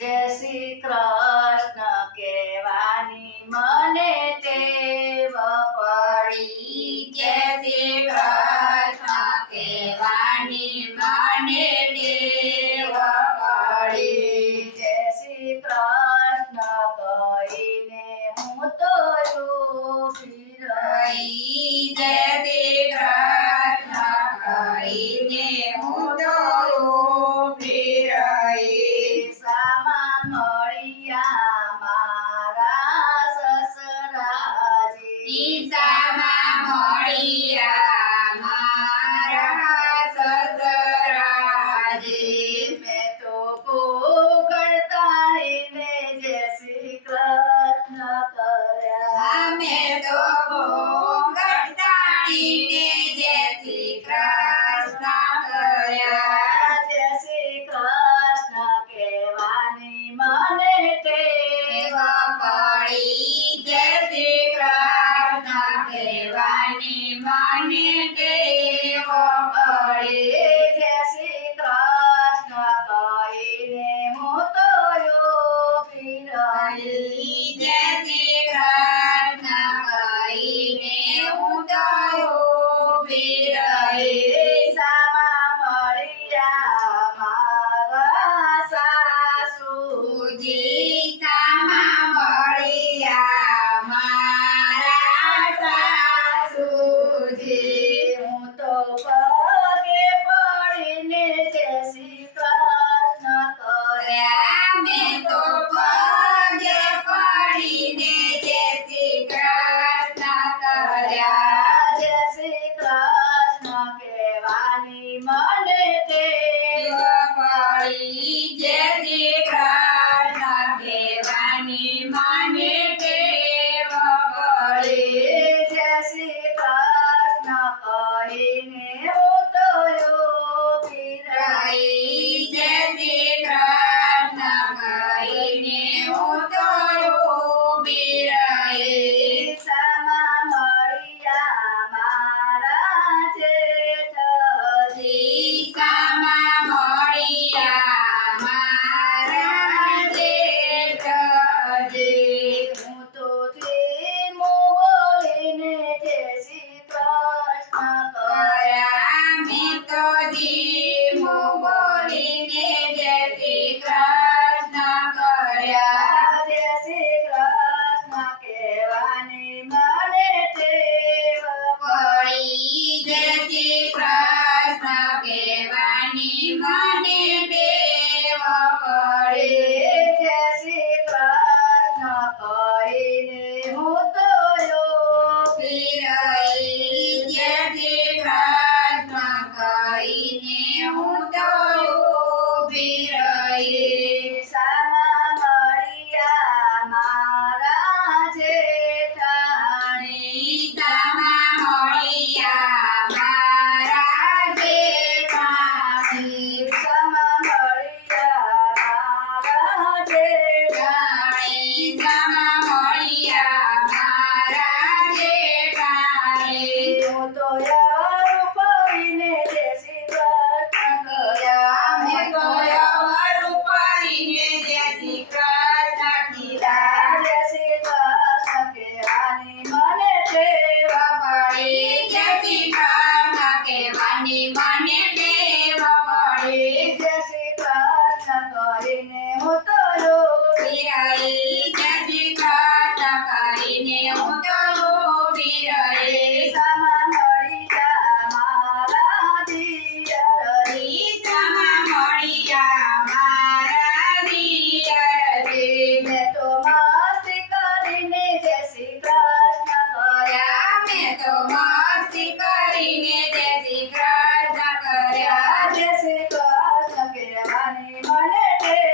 જય શ્રી કૃષ્ણ કહેવાની મને ટેવ પડી. જય શ્રી કૃષ્ણ કહેવાની મને ટેવ પડી. જય શ્રી કૃષ્ણ કહીને હું તો ઊભી રહી. જય શ્રી કૃષ્ણ કહીને હું તો ઊભી રહી. સામા મળ્યા મારા સસરાજી. ઈસામાં મળ્યા મારા સસરાજી. મેં તો ગોગળતાળીને જય શ્રી કૃષ્ણ કર્યા. અમે તો ગોગળતાળીને જય શ્રી કૃષ્ણ કર્યા. જય શ્રી કૃષ્ણ કહેવાની મને ટેવ પડી. જય શ્રી કૃષ્ણ કહેવાની મને ટેવ પડી. જય શ્રી કૃષ્ણ કહીને હું તો ઊભી રહી. જય શ્રી કૃષ્ણ કહીને હું તો ઊભી રહી. સામા મળ્યા મારા સાસુજી. સામા મળ્યા મારા સાસુજી. હું તો પગે પડીને જય શ્રી કૃષ્ણ કર્યા. મેં તો પગે પડીને જય શ્રી કૃષ્ણ કર્યા. જય શ્રી કૃષ્ણ કહેવાની મને ટેવ પડી. જય શ્રી કૃષ્ણ કહેવાની મને ટેવ પડી. જય શ્રી કૃષ્ણ કહીને હું તો ઊભી રહી. જય શ્રી કૃષ્ણ કહીને હું તો ઊભી રહી. સામા મળ્યા મારા જેઠજી. સામા મળ્યા મારા જેઠજી. હું તો ધીમું બોલીને જય શ્રી કૃષ્ણ કર્યા. મેં તો ધીમું બોલીને જય શ્રી કૃષ્ણ કર્યા. જય શ્રી કૃષ્ણ કહેવાની મને ટેવ પડી. જય શ્રી કૃષ્ણ કહેવાની મને ટેવ પડી. જય શ્રી કૃષ્ણ કહીને હું તો ઊભી રહી. જય શ્રી કૃષ્ણ કહીને હું તો ઊભી રહી. સામા મળ્યા મારા જેઠાણી. સામા મળ્યા મારા જેઠાણી. સામા મળ્યા મારા જેઠાણી. સામા મળ્યા મારા જેઠાણી. હું તો યાર પડીને જય શ્રી કૃષ્ણ કર્યા. મેં તો યવર ઉપરીને જય શ્રી કૃષ્ણ કીધા. જય શ્રી કૃષ્ણ કહેવાની મને ટેવ પડી. જય શ્રી કૃષ્ણ કહેવાની મને ટેવ પડી. જય શ્રી કૃષ્ણ કરીને હું તો ઊભી રહી. જય શ્રી કૃષ્ણ કહીને હું તો ઊભી રહી. સામા મળ્યા મારા દિયરની. સામા મળ્યા મારા દિયરની. મેં તો મસ્તી કરીને જય શ્રી કૃષ્ણ કર્યા. મેં તો મસ્તી કરીને જય શ્રી કૃષ્ણ કર્યા. જય શ્રી કૃષ્ણ કહેવાની મને ટેવ